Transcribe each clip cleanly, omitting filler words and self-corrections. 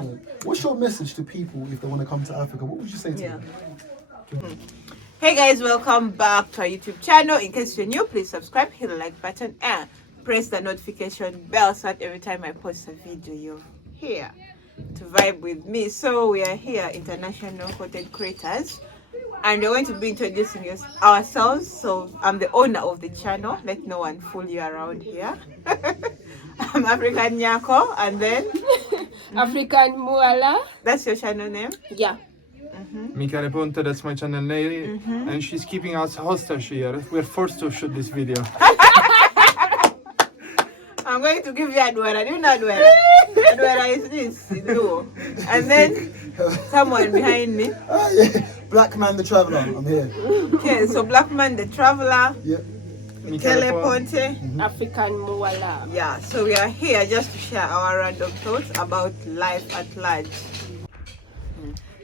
What's your message to people if they want to come to Africa? What would you say to them? Hey guys, welcome back to our YouTube channel. In case you're new, please subscribe, hit the like button, and press the notification bell so that every time I post a video, you're here to vibe with me. So we are here, international content creators, and we're going to be introducing ourselves. So I'm the owner of the channel. Let no one fool you around here. I'm African Nyako, and then African Muala. that's your channel name. Yeah. Michele Ponte, that's my channel name, and she's keeping us hostage here. We're forced to shoot this video. I'm going to give you Adwara. Do you know Adwara? Adwara is this. No. And then someone behind me. Yeah. Black Man the Traveller, I'm here. Okay, so Black Man the Traveller, Yep. Michele Ponte. African Muala. Yeah, so we are here just to share our random thoughts about life at large.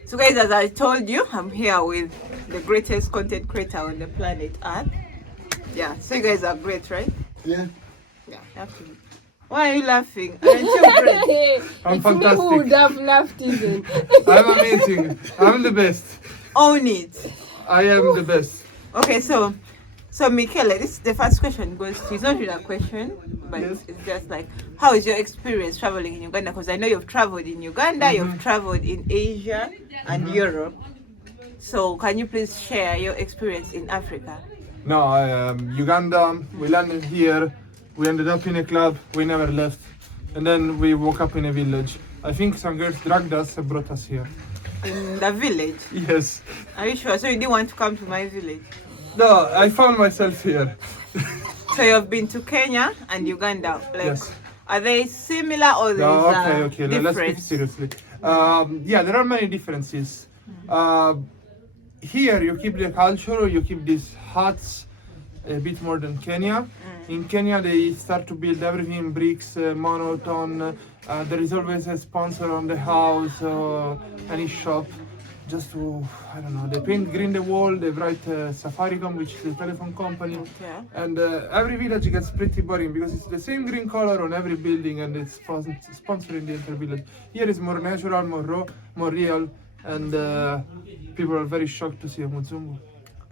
So guys, as I told you, I'm here with the greatest content creator on the planet Earth. Yeah, so you guys are great, right? Yeah. Yeah. Happy. Why are you laughing? Aren't you great? I'm It's me who would fantastic. have laughed even. I'm amazing. I'm the best. Own it. I am the best. Okay, so Michele, this is the first question goes to, it's not really a question, but Yes. it's just like, how is your experience traveling in Uganda? Because I know you've traveled in Uganda, you've traveled in Asia and Europe. So can you please share your experience in Africa? No, Uganda, we landed here, we ended up in a club, we never left, and then we woke up in a village. I think some girls dragged us and brought us here. In the village? Yes. Are you sure? So you didn't want to come to my village? No, I found myself here. So you've been to Kenya and Uganda. Like, Yes. are they similar or there's No, okay, let's speak difference? seriously. Yeah, there are many differences. Here you keep the culture, you keep these huts a bit more than Kenya. In Kenya they start to build everything in bricks, monotone. There is always a sponsor on the house, any shop. Just to, I don't know, they paint green the wall, they write Safaricom, which is a telephone company. Okay. And every village gets pretty boring because it's the same green color on every building and it's sponsoring the entire village. Here is more natural, more raw, more real, and people are very shocked to see a Muzungu.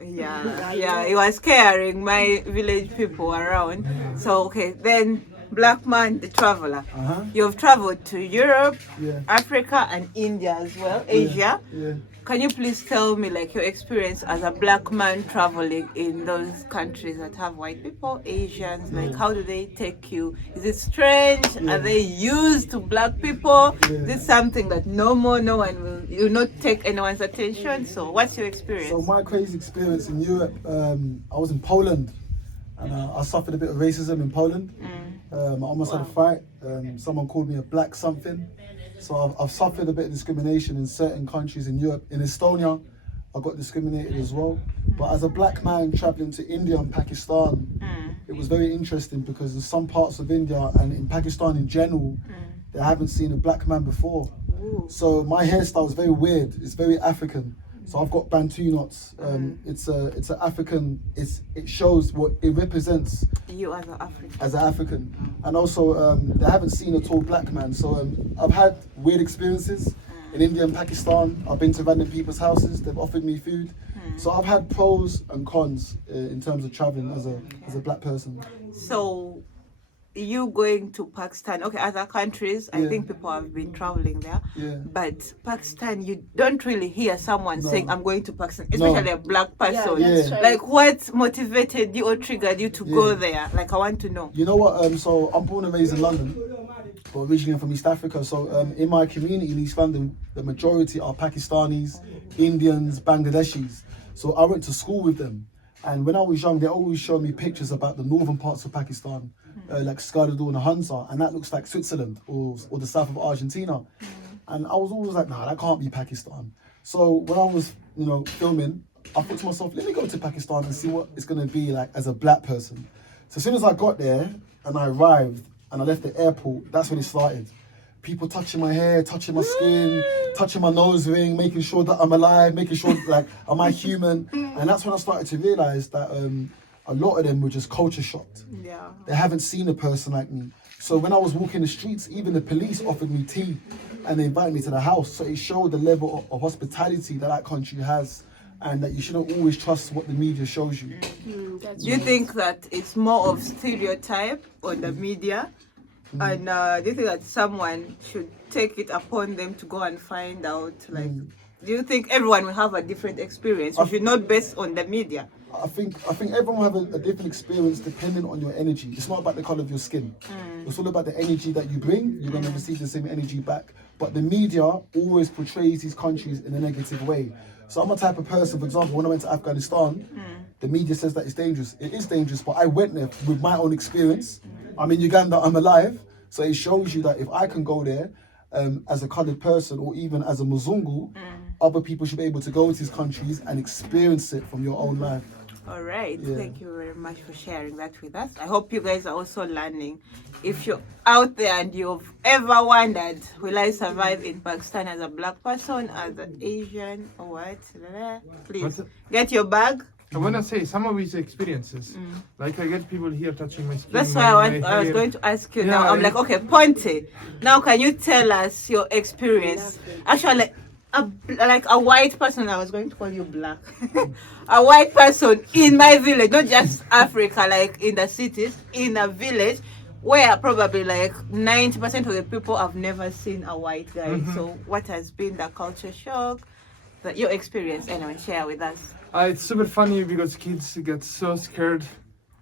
Yeah, it was scaring my village people around. So, okay, then Black Man the Traveler. Uh-huh. You've traveled to Europe, Yeah. Africa, and India as well, Asia. Yeah. Can you please tell me like your experience as a black man traveling in those countries that have white people, Asians? Like, how do they take you? Is it strange? Yeah. Are they used to black people? Yeah. Is it something that no one will not take anyone's attention? So, what's your experience? So my crazy experience in Europe, I was in Poland, and I suffered a bit of racism in Poland. I almost had a fight. Someone called me a black something. So I've suffered a bit of discrimination in certain countries in Europe. In Estonia, I got discriminated as well. But as a black man traveling to India and Pakistan, it was very interesting because in some parts of India and in Pakistan in general, they haven't seen a black man before. So my hairstyle is very weird. It's very African. So I've got Bantu knots. It's an African. It shows what it represents You as an African. as an African, and also they haven't seen a tall black man. So I've had weird experiences in India and Pakistan. I've been to random people's houses. They've offered me food. So I've had pros and cons in terms of traveling as a black person. So, you going to Pakistan, okay, other countries, I Yeah. think people have been traveling there. Yeah. But Pakistan, you don't really hear someone No. saying, I'm going to Pakistan, No. especially a black person. that's right. Like, what motivated you or triggered you to go Yeah. there? Like, I want to know. You know what? So I'm born and raised in London, but originally I'm from East Africa. So in my community in East London, the majority are Pakistanis, Indians, Bangladeshis. So I went to school with them. And when I was young, they always showed me pictures about the northern parts of Pakistan, like Skadadoo and Hunza, and that looks like Switzerland or the south of Argentina. And I was always like, nah, that can't be Pakistan. So when I was, filming, I thought to myself, let me go to Pakistan and see what it's gonna be like as a black person. So as soon as I got there and I arrived and I left the airport, that's when it started. People touching my hair, touching my skin, touching my nose ring, making sure that I'm alive, making sure like, am I human? And that's when I started to realize that a lot of them were just culture shocked. Yeah. They haven't seen a person like me. So when I was walking the streets, even the police offered me tea. and they invited me to the house. So it showed the level of hospitality that country has, and that you shouldn't always trust what the media shows you. That's Do you think that it's more of stereotype on the media? And do you think that someone should take it upon them to go and find out? Like, do you think everyone will have a different experience? We should not base on the media. I think everyone will have a different experience depending on your energy. It's not about the color of your skin. It's all about the energy that you bring. You're going to receive the same energy back. But the media always portrays these countries in a negative way. So I'm a type of person, for example, when I went to Afghanistan, the media says that it's dangerous. It is dangerous, but I went there with my own experience. I'm in Uganda, I'm alive. So it shows you that if I can go there as a colored person or even as a Muzungu, other people should be able to go to these countries and experience it from your own life. All right. Yeah. Thank you very much for sharing that with us. I hope you guys are also learning. If you're out there and you've ever wondered, will I survive in Pakistan as a black person, as an Asian, or what? Please get your bag. I want to say some of his experiences. Like I get people here touching my skin. That's my why I was hair. going to ask you Yeah, now. I'm like, okay, Ponte. Now, can you tell us your experience? Actually, like a white person, I was going to call you black. A white person in my village, not just Africa, like in the cities, in a village where probably like 90% of the people have never seen a white guy. So, what has been the culture shock? Your experience, anyway, share with us. It's super funny because kids get so scared,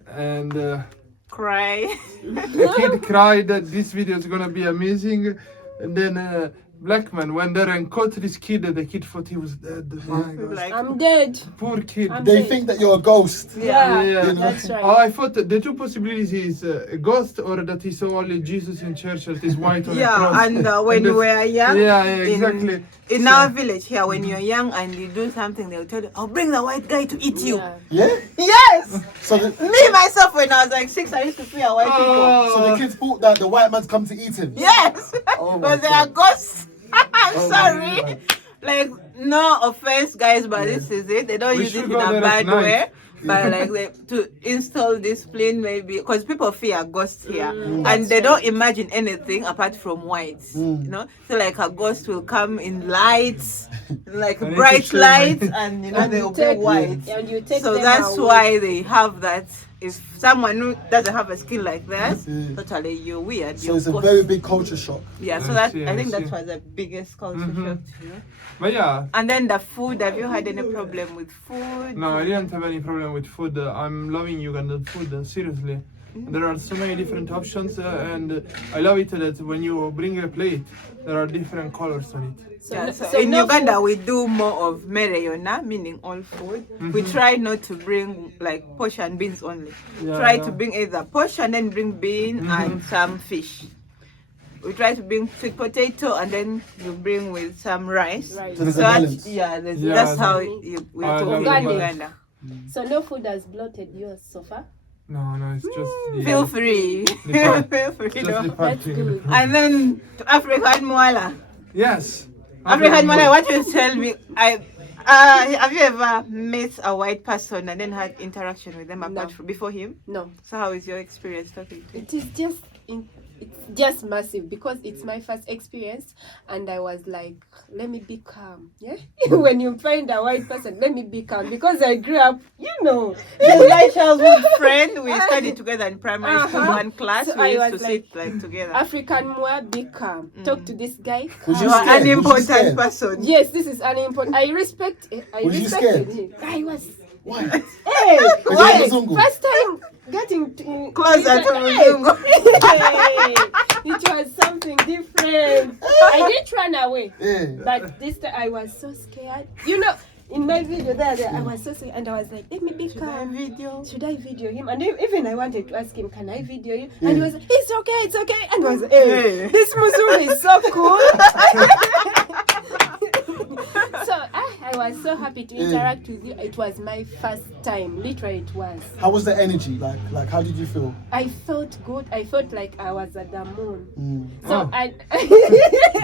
and Cry. a kid cried that this video is gonna be amazing, and then black man went there and caught this kid, and the kid thought he was dead. My God. Like, I'm dead. Poor kid. They think that you're a ghost. Yeah, Yeah. that's right. I thought that the two possibilities: a ghost or that he saw only Jesus in church that is white on a yeah, cross. and when you were young, Yeah, exactly. In our village here, when you're young and you do something, they'll tell you, "I'll bring the white guy to eat you." Yeah. Yeah? Yes. So the, Me myself, when I was like 6, I used to fear white people. so the kids thought that the white man's come to eat him. Yes. Oh my But they are God. ghosts. I'm Oh my sorry. God. Like, no offense, guys, but this is it. They don't We use it should in go a there bad at night. way. But like to install discipline, maybe because people fear ghosts here, and they don't imagine anything apart from whites. You know, so like a ghost will come in lights, like I need to bright shave my- lights, and you know And they you will be take- white. And you take So them that's away. why they have that. If someone who doesn't have a skin like that, Yeah. totally you're weird. So You're it's a ghost. very big culture shock. Yeah, so I that see, I I think that see. was the biggest culture shock to you. But yeah, And then the food. Have you had any problem with food? no, I didn't have any problem with food. I'm loving Ugandan food, seriously. There are so many different options, and I love it that when you bring a plate, there are different colors on it. So, Yeah, no- so so in no Uganda, food- we do more of mereyona, meaning all food. We try not to bring like posh and beans only. Yeah, Try yeah. to bring either posh and then bring bean and some fish. We try to bring sweet potato and then you bring with some rice. Right. So there's a So balance. yeah, Yeah, that's how that's- we I cook love in it. Uganda. So no food has bloated yours so far. No, it's just the, Feel free. part- Feel free. just though. the parting. good. And then to African Mwala. Yes. African Mwala, food. what you tell me? Have you ever met a white person and then had interaction with them apart No. from before him? No, So how is your experience talking to him? it is just it's just massive because it's my first experience, and I was like, let me be calm. Yeah, when you find a white person, let me be calm because I grew up, you know. He's my childhood friend. We studied together in primary school, Uh-huh. one class. So we I used was to sit like together. African Moa, be calm. Talk to this guy. Was You you are scared? an Was you important scared? person. Yes, this is an important. I respected Was you scared? him. I was. Why? Hey, Was why? you Mzungu? First time getting to, Closer to Hey, Mzungu. hey, it was something different. I didn't run away, Yeah. but this time I was so scared. You know, in my video there, I was so scared, and I was like, let me be calm. Video. Should I video him? And even I wanted to ask him, can I video you? Yeah. And he was, it's okay. And I was, hey, Hey. this Muzungu is so cool. So I was so happy. happy to Yeah. interact with you. It was my first time, literally it was. How was the energy? Like how did you feel? I felt good. I felt like I was at the moon. Mm. So Oh. I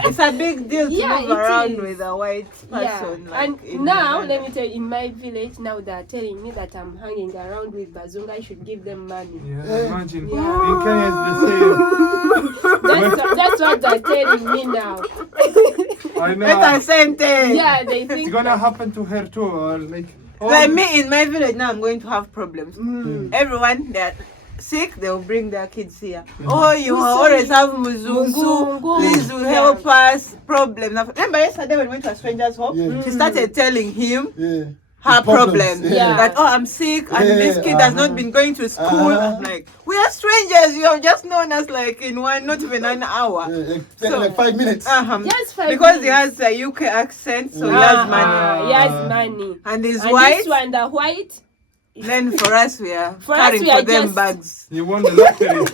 It's a big deal to Yeah, move it around is. with a white yeah. person. Like And in now Uganda. let me tell you, in my village now they are telling me that I'm hanging around with Bazunga. I should give them money. Yeah, imagine. Yeah. In Kenya it's the same. That's what they're telling me now. I know. It's the same thing. Yeah, they It's think gonna happen to her too, or like. Oh, Like me in my village now, I'm going to have problems. Mm. Everyone they're sick, they'll bring their kids here. Oh, you always have Muzungu. Muzungu. Please will help us. Problems. Remember yesterday when we went to a stranger's home? Yeah. She started telling him Yeah. her Problems, problems. yeah. That oh, I'm sick and Yeah, this kid has not uh-huh. been going to school. Uh-huh. I'm like, we are strangers. You have just known us like in one, not even an hour. Yeah, So- like 5 minutes. Just 5 Because he minutes. has a UK accent, so he Ah. has money. He has money. And he's And white. this one, the white. Then for us, we are For us, carrying we for are them just- bags. You won the lottery.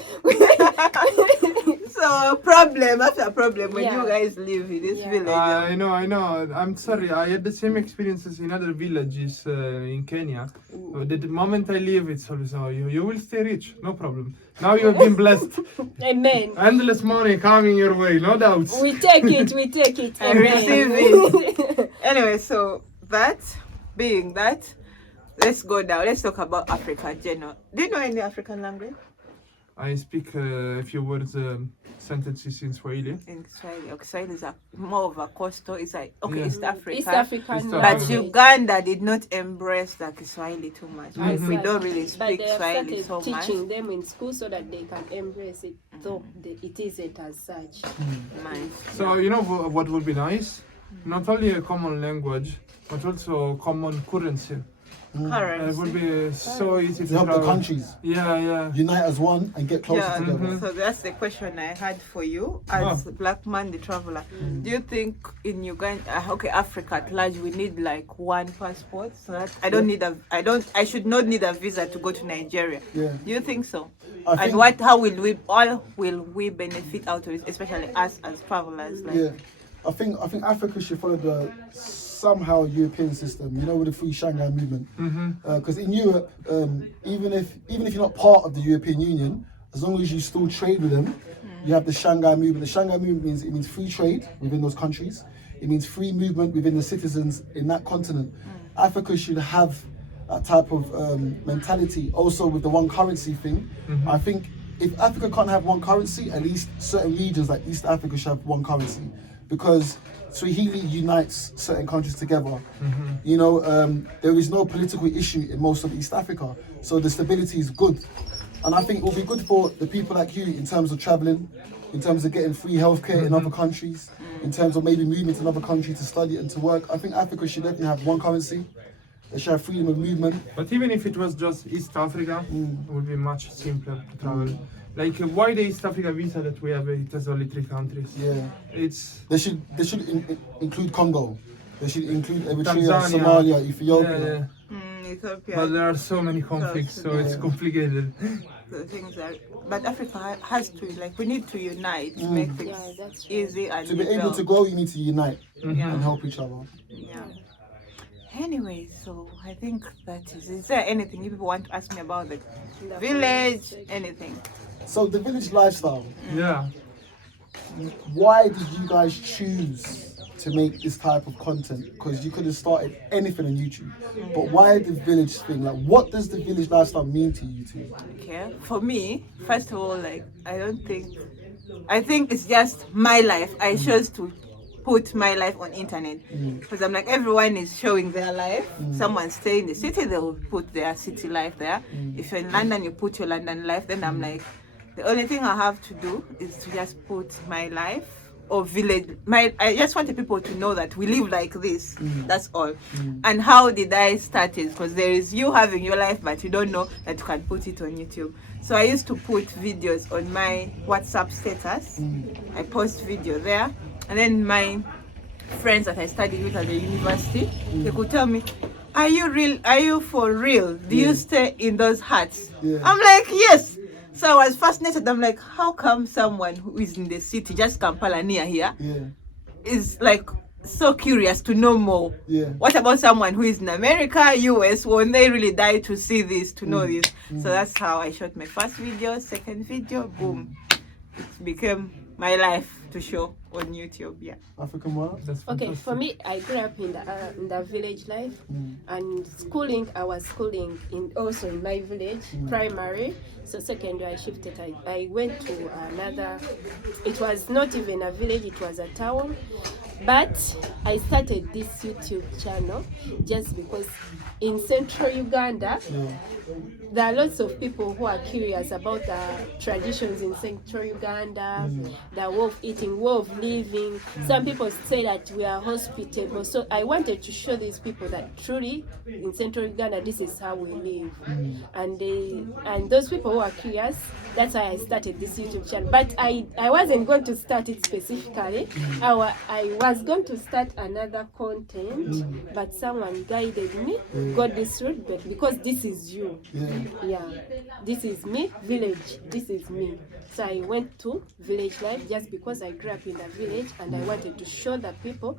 So problem after problem when Yeah. you guys live in this Yeah. village. I know. I'm sorry. I had the same experiences in other villages in Kenya. The moment I leave, it's always, oh, you will stay rich, no problem. Now you've been blessed. Amen. Endless money coming your way, no doubts. We take it. We take it. I Amen. receive it. Anyway, so that being that, let's go down. Let's talk about Africa, General. Do you know any African language? I speak a few words, sentences in Swahili. In Swahili. Okay, Swahili is more of a coastal. It's like okay, Yeah. East Africa. East African. East But Africa. Uganda did not embrace the Kiswahili too much. Mhm. We don't really But speak they have Swahili started so much. teaching them in school so that they can embrace it, though it isn't as such. Nice. So you know what would be nice? Not only a common language, but also common currency. It would Currency. be so easy to To help the travel. countries Yeah. unite as one and get closer Yeah, together. Mhm. so that's the question I had for you as Black Man the Traveler. Do you think in Uganda, okay, Africa at large, we need like one passport? So that I should not need a visa to go to Nigeria. Yeah. Do you think so? I And think- how will we benefit out of it, especially us as travelers? Like, Yeah, I think Africa should follow the somehow European system. You know, with the free Shanghai movement. Because in Europe, even if you're not part of the European Union, as long as you still trade with them, you have the Shanghai movement. The Shanghai movement means free trade within those countries. It means free movement within the citizens in that continent. Africa should have that type of mentality. Also with the one currency thing, I think if Africa can't have one currency, at least certain regions like East Africa should have one currency, because Swahili unites certain countries together. You know, there is no political issue in most of East Africa, so the stability is good. And I think it will be good for the people like you in terms of traveling, in terms of getting free healthcare in other countries, in terms of maybe moving to another country to study and to work. I think Africa should definitely have one currency. They should have freedom of movement. But even if it was just East Africa, it would be much simpler to travel. Like why the East Africa visa that we have? It has only 3 countries. Yeah, It's they should include Congo. They should include Eritrea, Tanzania. Somalia, Ethiopia. yeah. Ethiopia. But there are so many conflicts, so it's complicated. The things are, but Africa has to, like, we need to unite to make things Yeah, that's true. easy and To be able develop. to grow, you need to unite Yeah. and help each other. Yeah. Anyway, so I think that is there anything you people want to ask me about the village? Anything? So the village lifestyle. Yeah. Why did you guys choose to make this type of content? Because you could have started anything on YouTube, but why the village thing? Like, what does the village lifestyle mean to you two? Okay. For me, first of all, like, I think it's just my life. I chose to put my life on internet because I'm like, everyone is showing their life. Someone stay in the city, they will put their city life there. If you're in London, you put your London life. Then I'm like, the only thing I have to do is to just put my life or village. I just wanted people to know that we live like this. That's all. And how did I start it? Because there is you having your life, but you don't know that you can put it on YouTube. So I used to put videos on my WhatsApp status. I post video there, and then my friends that I studied with at the university, they could tell me, "Are you real? Are you for real? Do you stay in those huts?" Yeah. I'm like, "Yes." So I was fascinated. I'm like, how come someone who is in the city, just Kampala near here, Yeah, is like so curious to know more. Yeah. What about someone who is in America, US? Won't they really die to see this, to know this? So that's how I shot my first video, second video, boom. It became my life to show on YouTube. Yeah. African Wild. That's Okay, fantastic. for me, I grew up in the village life, and schooling. I was schooling also in my village, primary. So secondary, I shifted. I went to another. It was not even a village; it was a town. But I started this YouTube channel just because in central Uganda, there are lots of people who are curious about the traditions in central Uganda, the way of eating, way of living. Some people say that we are hospitable. So I wanted to show these people that truly in central Uganda, this is how we live. And those people who are curious, that's why I started this YouTube channel. But I wasn't going to start it specifically. I was going to start another content, but someone guided me, got this route, but because this is you. Yeah, this is me, village, this is me. So I went to village life just because I grew up in the village and I wanted to show the people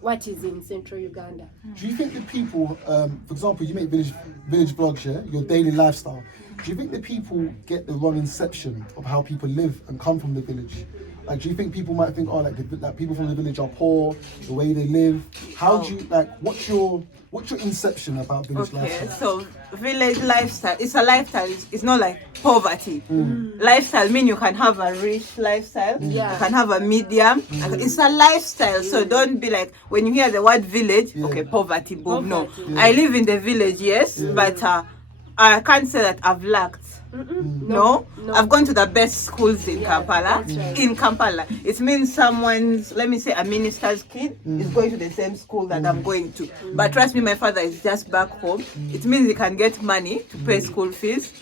what is in central Uganda. Do you think the people, for example, you make village vlogs, yeah, your daily lifestyle. Do you think the people get the wrong inception of how people live and come from the village? Like, do you think people might think, oh, like people from the village are poor, the way they live? How do you what's your inception about village Okay, lifestyle? so village lifestyle, it's a lifestyle, it's not like poverty. Lifestyle mean you can have a rich lifestyle, Yeah. you can have a medium, it's a lifestyle. So don't be like, when you hear the word village, okay, poverty, boom, no. Poverty. I live in the village, yes, but I can't say that I've lacked. No, I've gone to the best schools in Kampala. that's right. In Kampala, it means someone's, let me say, a minister's kid is going to the same school that I'm going to. But trust me, my father is just back home. It means he can get money to pay school fees.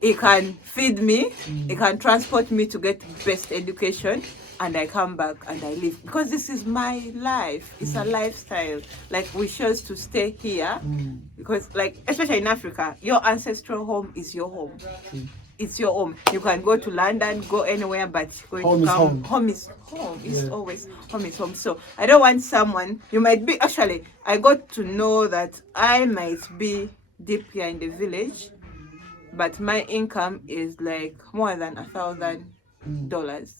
He can feed me. He can transport me to get best education. And I come back and I live because this is my life. It's a lifestyle. Like, we chose to stay here because, like, especially in Africa, your ancestral home is your home. It's your home. You can go to London, go anywhere, but going Home to is come. home. Home is home. It's Yeah. always home is home. So I don't want someone. You might be actually. I got to know that I might be deep here in the village, but my income is like more than $1,000.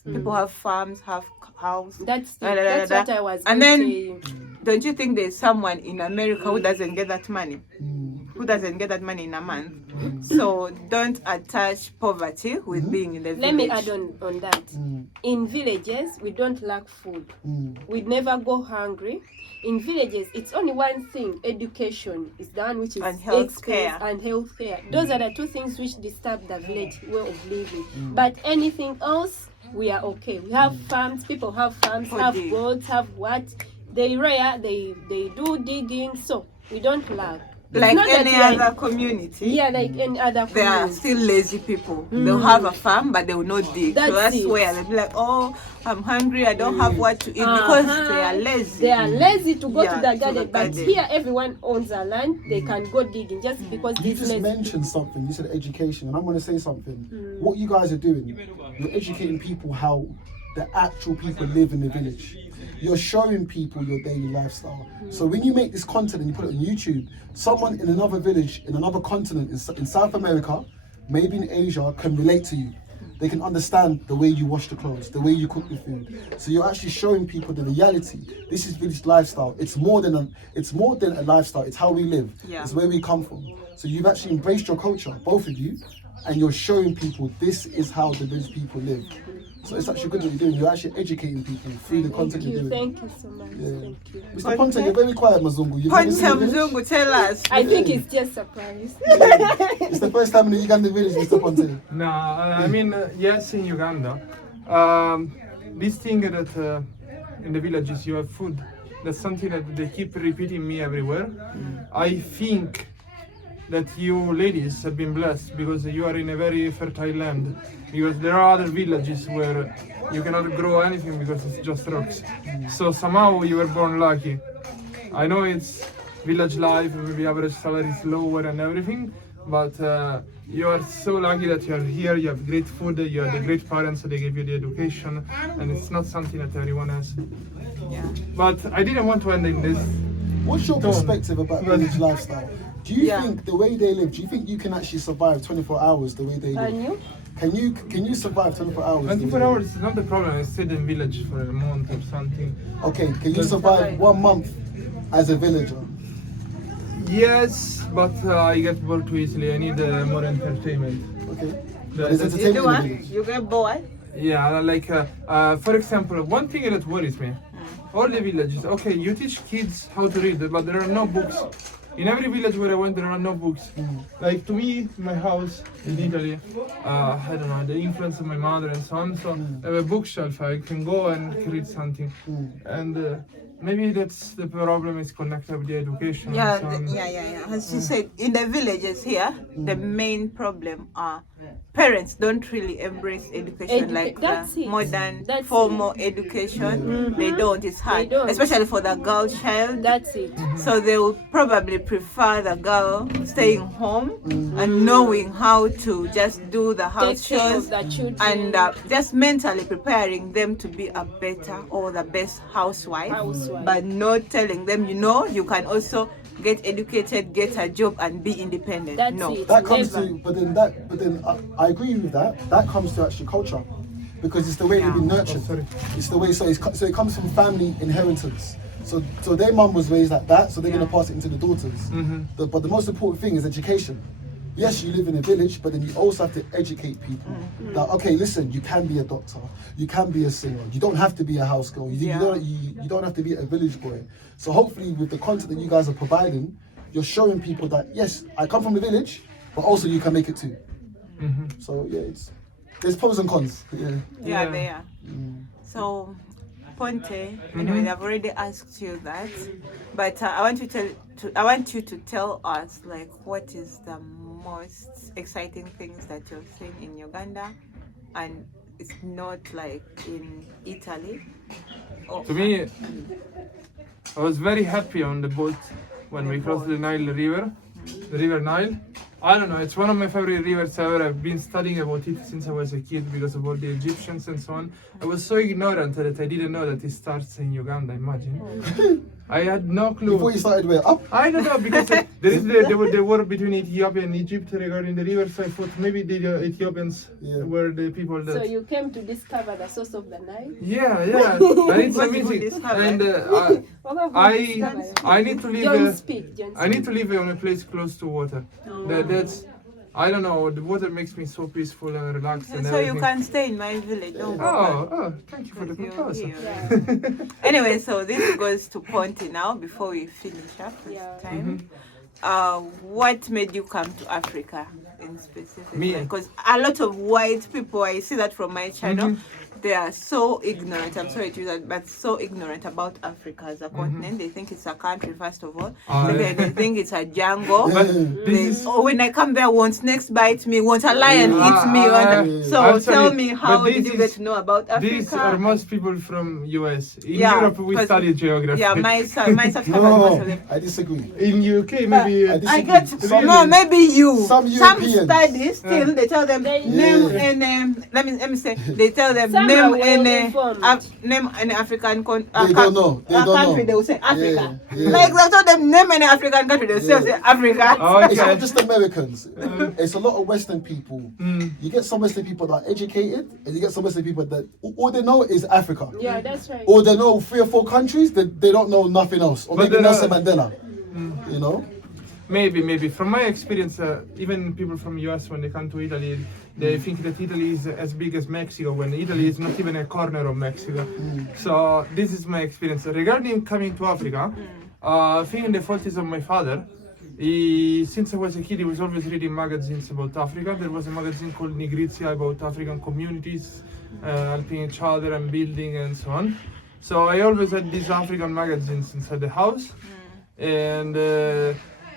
People have farms, have house. That's Da, da, da, that's da, what da. I was And going to then, say you. don't you think there's someone in America who doesn't get that money? Who doesn't get that money in a month? So don't attach poverty with being in the village. Let me add on that. In villages, we don't lack food. We never go hungry. In villages, it's only one thing: education is the one which is And health care. expensive, and healthcare. Those are the two things which disturb the village way of living. But anything else, we are okay. We have farms. People have farms, have Okay. goats, have what? They rear, they do digging, so we don't lack. It's Like not that any we are- other community. Yeah, like any other They are community. still lazy people. They'll have a farm, but they will not dig. That's so that's it. where they'll be like, oh, I'm hungry, I don't have what to eat, because Uh-huh. they are lazy. They are lazy to go Yeah, to the to garden, the but garden. here everyone owns a land. They can go digging just because You this just lazy. mentioned something. You said education, and I'm going to say something. What you guys are doing, you're educating people how the actual people live in the village. You're showing people your daily lifestyle. So when you make this content and you put it on YouTube, someone in another village, in another continent, in South America, maybe in Asia, can relate to you. They can understand the way you wash the clothes, the way you cook the food. So you're actually showing people the reality. This is village lifestyle. It's more than a lifestyle. It's how we live. Yeah. It's where we come from. So you've actually embraced your culture, both of you, and you're showing people this is how the village people live. So it's actually good what you're doing. You're actually educating people through the content you're doing. Thank you so much. Yeah. Thank you. Mr. Ponte, you're very quiet, Mazungu. You've never Ponte seen the village? Mzungu, tell us. I think it's just surprise. It's the first time in the Ugandan village, Mr. Ponte. No, I mean, yes, in Uganda. This thing that in the villages you have food, that's something that they keep repeating me everywhere. I think that you ladies have been blessed because you are in a very fertile land. Because there are other villages where you cannot grow anything because it's just rocks. So somehow you were born lucky. I know it's village life, maybe average salary is lower and everything, but you are so lucky that you are here. You have great food. You are the great parents. They give you the education, and it's not something that everyone has. Yeah. But I didn't want to end in this. What's your Don't. perspective about village lifestyle? Do you Yeah. think the way they live, do you think you can actually survive 24 hours the way they live? And you? Can you survive 24 hours? the way 24 they live? hours is not the problem. I stayed in village for a month or something. Okay, can you survive 1 month as a villager? Yes, but I get bored too easily. I need more entertainment. Okay. The- There's the- You entertainment do in what? the village. You get bored? Yeah, like for example, one thing that worries me, all the villages. Okay, you teach kids how to read, but there are no books. In every village where I went, there are no books. Like to me, my house in Italy, I don't know, the influence of my mother and so on. So I have a bookshelf. I can go and read something, and maybe that's the problem is connected with the education. Yeah, and so on. yeah. As you said, in the villages here, the main problem are parents don't really embrace education like that's it. modern That's formal education. They don't. It's hard, They don't. especially for the girl child. That's it. So they will probably prefer the girl staying home and knowing how to just do the house Take care chores of the children. and just mentally preparing them to be a better or the best housewife, Housewife. but not telling them, you can also get educated, get a job, and be independent. That's no. it. That comes Never. to, but then I agree with that. That comes to actually culture, because it's the way they've been nurtured. sorry. It's the way, so it comes from family inheritance. So their mum was raised like that, so they're gonna pass it into the daughters. But the most important thing is education. Yes, you live in a village, but then you also have to educate people. That okay, listen, you can be a doctor, you can be a singer, you don't have to be a house girl, you don't have to be a village boy. So hopefully, with the content that you guys are providing, you're showing people that yes, I come from a village, but also you can make it too. So yeah, there's pros and cons. Yeah. Yeah, they are. So, Ponte, anyway, I've already asked you that, but I want you to tell us, like, what is the most exciting things that you've seen in Uganda, and it's not like in Italy. Or To me, I was very happy on the boat when we crossed the Nile River, the River Nile. I don't know, it's one of my favorite rivers ever. I've been studying about it since I was a kid because of all the Egyptians and so on. I was so ignorant that I didn't know that it starts in Uganda, imagine. I had no clue. Before you started, where up? I don't know, because there is the war between Ethiopia and Egypt regarding the river, so I thought maybe the Ethiopians Yeah. were the people that... So you came to discover the source of the Nile? Yeah, and it's What did you amazing. discover? And What have you discovered? I need to live. John speak. John I need to speak. live on a place close to water. That's, I don't know. The water makes me so peaceful and relaxed and so you everything. can stay in my village. Don't go back. Oh, thank you for the You're proposal. here. Anyway, so this goes to Ponte now before we finish up this Yeah. time. What made you come to Africa in specific? Me? Because a lot of white people, I see that from my channel, they are so ignorant. I'm sorry to use that, but so ignorant about Africa as a continent. They think it's a country, first of all. They think it's a jungle. But this is- When I come there, won't snakes bite me? Won't a lion eat me? So I'm tell sorry, me, but how this did you is- get to know about Africa? These are most people from US. In Yeah, Europe, we 'cause- study geography. Yeah, my subscribers most of them. I disagree. In UK, maybe. I I disagree. get Some- no, maybe you. some Europeans. studies still they tell them name Yeah. and let me say they tell them Some name are an well-informed. name an African They don't know. They don't country. know. They will say Africa. Yeah. Like they told them name any African country. They will still say Africa. Oh, It's not okay. just Americans. It's a lot of Western people. Mm. You get some Western people that are educated, and you get some Western people that all they know is Africa. Yeah, that's right. Or they know 3 or 4 countries, they don't know nothing else. Or But maybe there Nelson are- Mandela. You know? Maybe. From my experience, even people from US, when they come to Italy, they think that Italy is as big as Mexico, when Italy is not even a corner of Mexico. So this is my experience. Regarding coming to Africa, I think the fault is of my father. Since I was a kid, he was always reading magazines about Africa. There was a magazine called Nigrizia about African communities, helping each other and building and so on. So I always had these African magazines inside the house. And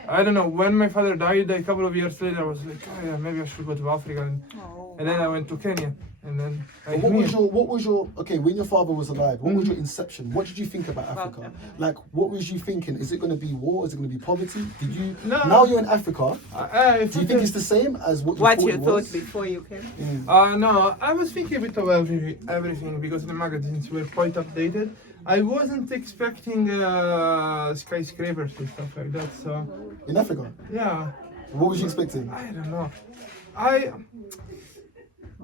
I don't know, when my father died a couple of years later, I was like, oh yeah, maybe I should go to Africa. And then I went to Kenya. And then I What was your okay when your father was alive? What was your inception? What did you think about Africa? Like, what was you thinking? Is it going to be war? Is it going to be poverty? Did you? No. Now you're in Africa. I Do you think it's the same as what you thought before you came? No, I was thinking a bit of everything because the magazines were quite updated. I wasn't expecting skyscrapers and stuff like that. So in Africa? yeah, What was you expecting? I don't know.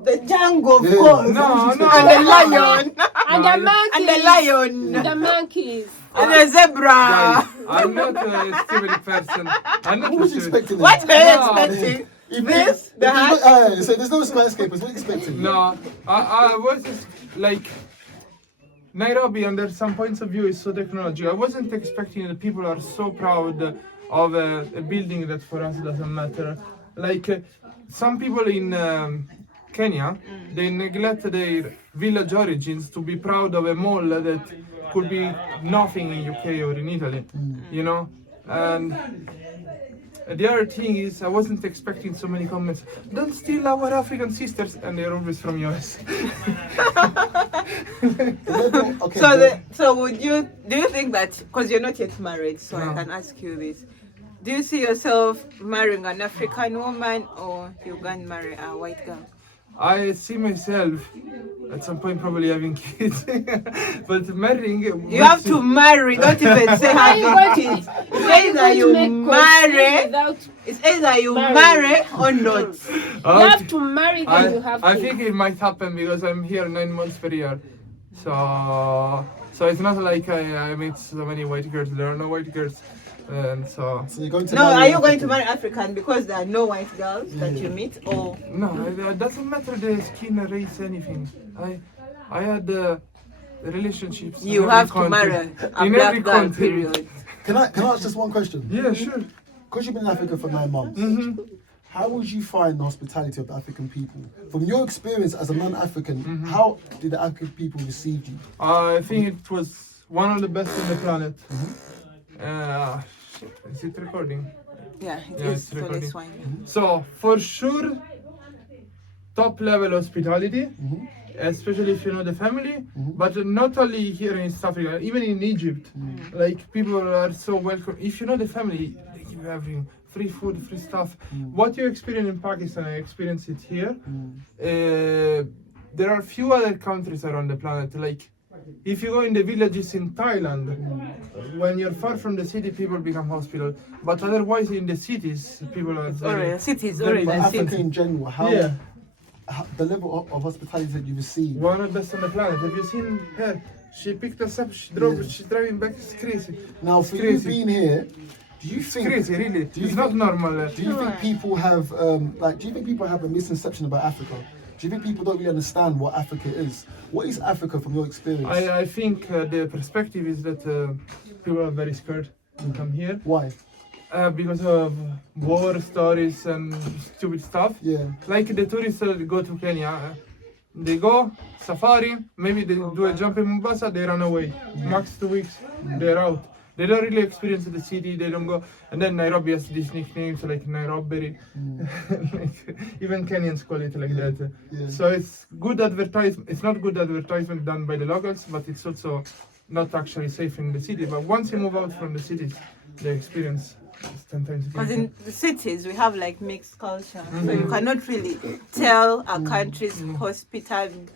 The jungle, of Yeah. course. No, no. And the lion. And the monkeys. And the lion. The monkeys. And the zebra. Guys, I'm not a stupid person. I'm not What was you stupid. expecting? What were No. you expecting? If This? if The hat? so there's no skyscrapers. What are you expecting? No, I was just like Nairobi, under some points of view, is so technological. I wasn't expecting that people are so proud of a building that for us doesn't matter. Like some people in Kenya, they neglect their village origins to be proud of a mall that could be nothing in UK or in Italy, you know. And the other thing is, I wasn't expecting so many comments. Don't steal our African sisters, and they're always from US. Okay. So do you think that, because you're not yet married, so No. I can ask you this. Do you see yourself marrying an African woman or you can marry a white girl? I see myself at some point probably having kids, but marrying. You have to marry, don't even say How you have going kids. to- It's how you either going to you make marry, conceived without it's either you Marry. marry or not. you have to marry, then you have I to. think it might happen because I'm here 9 months per year, so it's not like I meet so many white girls. There are no white girls, and so So you're going to No, marry are you an going to African? marry African because there are no white girls that you meet, or no, it doesn't matter the skin, race, anything. I had relationships. in you every have to country. marry a In black every girl, country. period? Can I ask just one question? Yeah, sure. Because you've been in Africa for 9 months, how would you find the hospitality of the African people? From your experience as a non-African, how did the African people receive you? I think it was one of the best on the planet. Shit, is it recording? Yeah, it Yeah, is it's for recording. this one. So for sure, top level hospitality, especially if you know the family. But not only here in East Africa, even in Egypt, like people are so welcome. If you know the family, they give you everything. Free food, free stuff. What you experience in Pakistan, I experience it here. There are few other countries around the planet. Like, if you go in the villages in Thailand, when you're far from the city, people become hospital. But otherwise, in the cities, people are very, Cities very already. But the Africa city. in general, how, Yeah. the level of hospitality that you receive? one of the best on the planet. Have you seen her? She picked us up. She's driving back. It's crazy. Now, It's for you crazy. being here, do you It's think? crazy, really. Do you It's not think- normal. Do you think people have do you think people have a misconception about Africa? Do you think people don't really understand what Africa is? What is Africa from your experience? I think the perspective is that people are very scared to come here Why? because of war stories and stupid stuff. Yeah. Like the tourists that go to Kenya, they go safari, maybe they do a jump in Mombasa, they run away. Max 2 weeks, they're out. They don't really experience the city, they don't go. And then Nairobi has these nicknames like Nairobi. Like, even Kenyans call it like that. Yeah. So it's good advertisement. It's not good advertisement done by the locals, but it's also not actually safe in the city. But once you move out from the cities, the experience is 10 times Because better. in the cities we have like mixed culture, so you cannot really tell a country's hospitality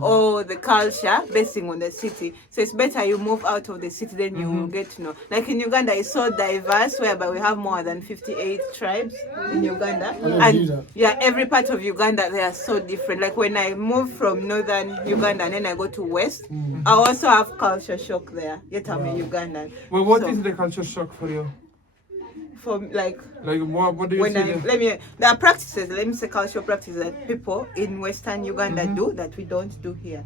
or the culture basing on the city. So it's better you move out of the city, then you will get to know. Like in Uganda, it's so diverse, whereby we have more than 58 tribes in Uganda, knew and that. yeah, every part of Uganda they are so different. Like when I move from northern Uganda and then I go to west, I also have culture shock there. Yet I'm a Ugandan. Well, what So- is the culture shock for you? For like Like, what do you when see I there? there are practices, let me say cultural practices that people in Western Uganda do that we don't do here.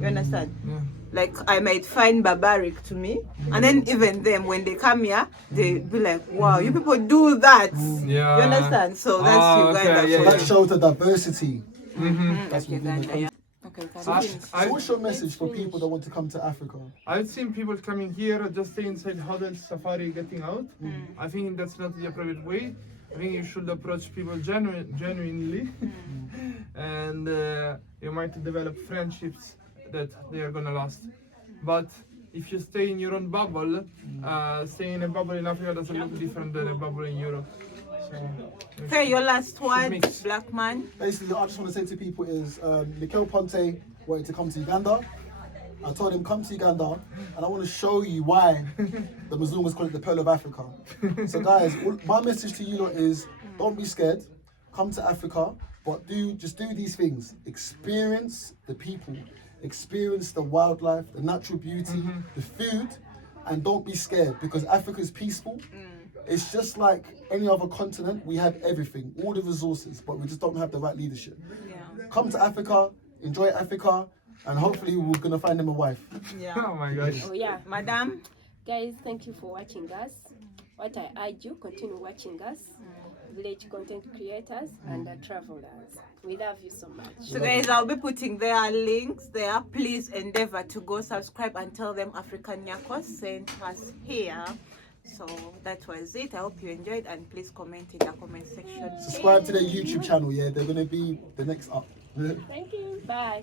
You understand? Yeah. Like I might find barbaric to me, and then even them when they come here, they be like, "Wow, you people do that." Yeah. You understand? So that's Ah, Uganda. okay, yeah, for That you. shows the diversity. Mm-hmm. That's within the Uganda. country. Yeah. Okay, can I- finish. I- So what's your message for people that want to come to Africa? I've seen people coming here, just stay inside hotels, safari, getting out. I think that's not the appropriate way. I think you should approach people genuinely, and you might develop friendships that they are gonna last. But if you stay in your own bubble, staying in a bubble in Africa doesn't look different than a bubble in Europe. So, Okay, your last word, mix. black man. Basically, I just want to say to people is Mikel Ponte wanted to come to Uganda. I told him come to Uganda, and I want to show you why the Mzungus call it the Pearl of Africa. So guys, my message to you lot is don't be scared. Come to Africa, but just do these things. Experience the people, experience the wildlife, the natural beauty, the food, and don't be scared because Africa is peaceful. It's just like any other continent. We have everything, all the resources, but we just don't have the right leadership. Yeah. Come to Africa, enjoy Africa, and hopefully we're gonna find him a wife. Yeah. oh my gosh. Oh yeah, Madam, guys, thank you for watching us. What I urge you, continue watching us, village content creators and travelers. We love you so much. so guys, I'll be putting their links there. Please endeavor to go subscribe and tell them African Nyakos sent us here. So that was it. I hope you enjoyed, and please comment in the comment section. Subscribe to their YouTube channel, yeah? They're gonna be the next up. Thank you. Bye.